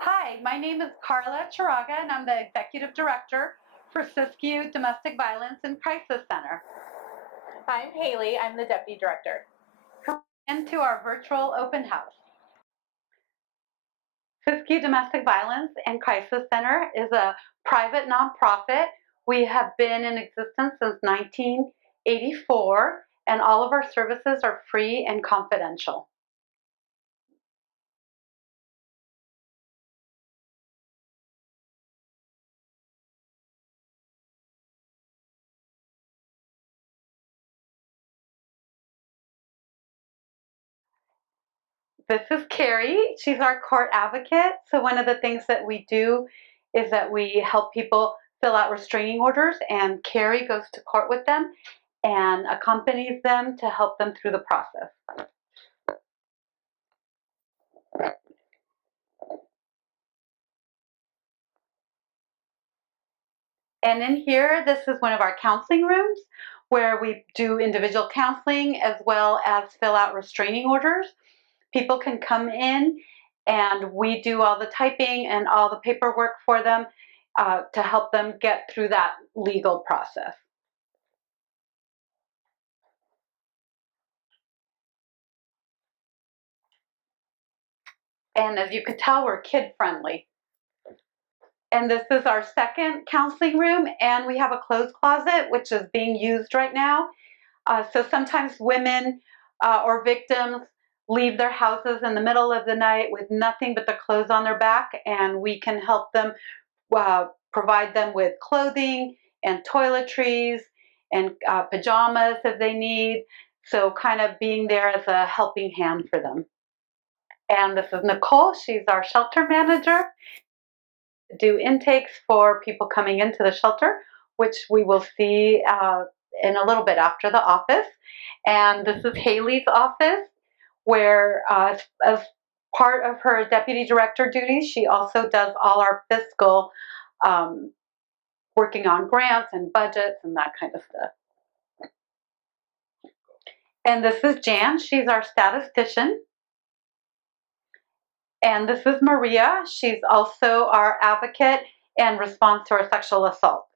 Hi, my name is Carla Chiraga, and I'm the Executive Director for Siskiyou Domestic Violence and Crisis Center. Hi, I'm Haley. I'm the Deputy Director. Into our virtual open house. Siskiyou Domestic Violence and Crisis Center is a private nonprofit. We have been in existence since 1984, and all of our services are free and confidential. This is Carrie. She's our court advocate. So one of the things that we do is that we help people fill out restraining orders, and Carrie goes to court with them and accompanies them to help them through the process. And in here, this is one of our counseling rooms where we do individual counseling as well as fill out restraining orders. People can come in and we do all the typing and all the paperwork for them to help them get through that legal process. And as you could tell, we're kid friendly. And this is our second counseling room, and we have a clothes closet, which is being used right now. So sometimes women or victims leave their houses in the middle of the night with nothing but their clothes on their back, and we can help them provide them with clothing and toiletries and pajamas if they need. So kind of being there as a helping hand for them. And this is Nicole. She's our shelter manager. Do intakes for people coming into the shelter, which we will see in a little bit after the office. And this is Haley's office, where as part of her deputy director duties, she also does all our fiscal, working on grants and budgets and that kind of stuff. And this is Jan. She's our statistician. And this is Maria. She's also our advocate in response to our sexual assault.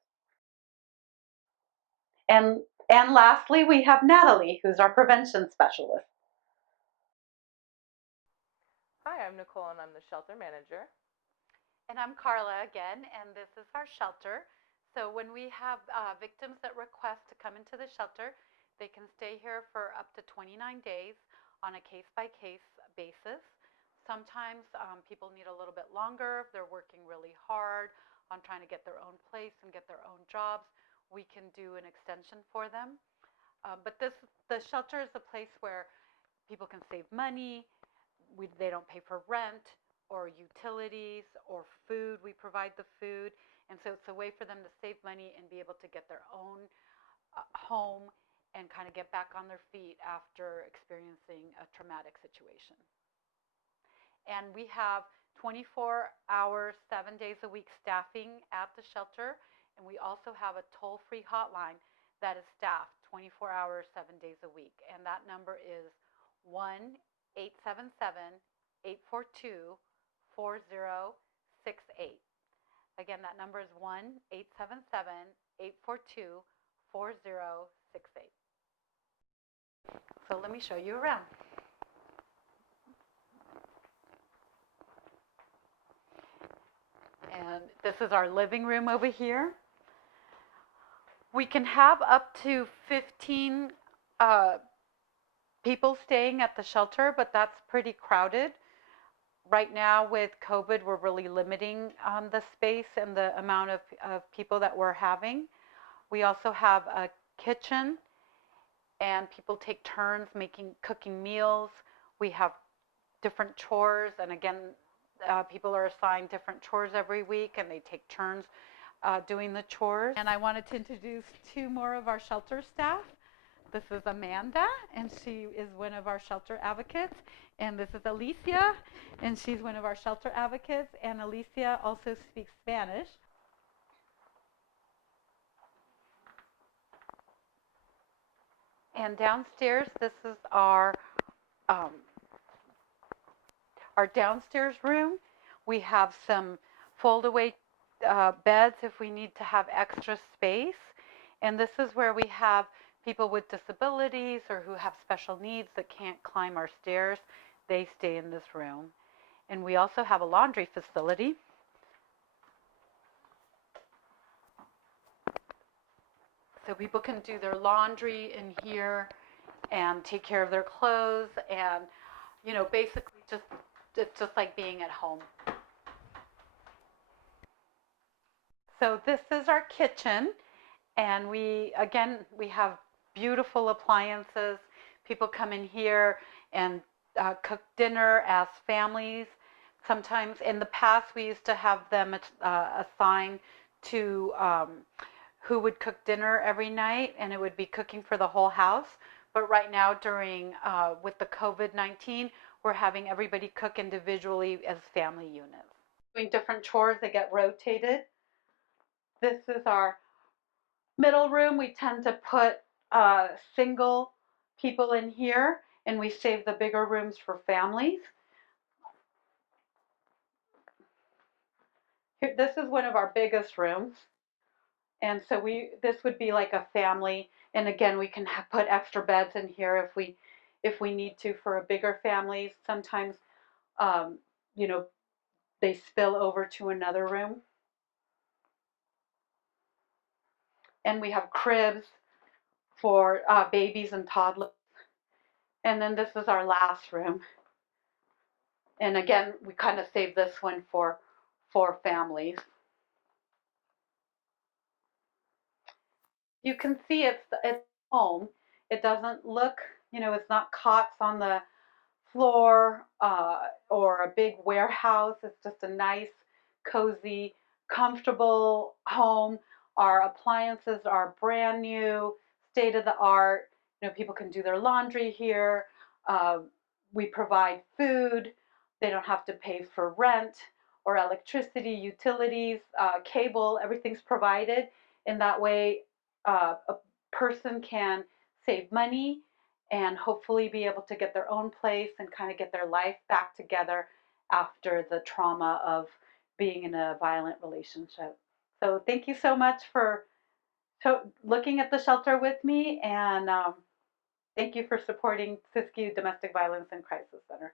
And lastly, we have Natalie, who's our prevention specialist. Hi, I'm Nicole, and I'm the shelter manager. And I'm Carla again, and this is our shelter. So when we have victims that request to come into the shelter, they can stay here for up to 29 days on a case-by-case basis. Sometimes people need a little bit longer if they're working really hard on trying to get their own place and get their own jobs. We can do an extension for them. But the shelter is a place where people can save money. They don't pay for rent or utilities or food. We provide the food. And so it's a way for them to save money and be able to get their own home and kind of get back on their feet after experiencing a traumatic situation. And we have 24 hours, 7 days a week staffing at the shelter. And we also have a toll-free hotline that is staffed 24 hours, 7 days a week. And that number is 1-877-842-4068. Again, that number is 1-877-842-4068. So let me show you around. And this is our living room over here. We can have up to 15 people staying at the shelter, but that's pretty crowded. Right now with COVID, we're really limiting the space and the amount of people that we're having. We also have a kitchen, and people take turns cooking meals. We have different chores, and again, people are assigned different chores every week, and they take turns doing the chores. And I wanted to introduce two more of our shelter staff. This is Amanda, and she is one of our shelter advocates. And this is Alicia, and she's one of our shelter advocates. And Alicia also speaks Spanish. And downstairs, this is our downstairs room. We have some fold-away beds if we need to have extra space. And this is where we have people with disabilities or who have special needs that can't climb our stairs. They stay in this room. And we also have a laundry facility. So people can do their laundry in here and take care of their clothes and, basically it's just like being at home. So this is our kitchen, and we have beautiful appliances. People come in here and cook dinner as families. Sometimes in the past we used to have them assigned to who would cook dinner every night, and it would be cooking for the whole house. But right now, during with the COVID-19, we're having everybody cook individually as family units. Doing different chores, they get rotated. This is our middle room. We tend to put single people in here, and we save the bigger rooms for families. Here, this is one of our biggest rooms. And so this would be like a family, and again, we can put extra beds in here if we need to for a bigger families. Sometimes, um, you know, they spill over to another room. And we have cribs for babies and toddlers. And then this is our last room. And again, we kind of save this one for families. You can see it's home. It doesn't look, it's not cots on the floor or a big warehouse. It's just a nice, cozy, comfortable home. Our appliances are brand new, state of the art. People can do their laundry here. Uh, we provide food. They don't have to pay for rent or electricity, utilities, cable. Everything's provided. In that way, a person can save money and hopefully be able to get their own place and kind of get their life back together after the trauma of being in a violent relationship. So thank you so much for looking at the shelter with me, and thank you for supporting Siskiyou Domestic Violence and Crisis Center.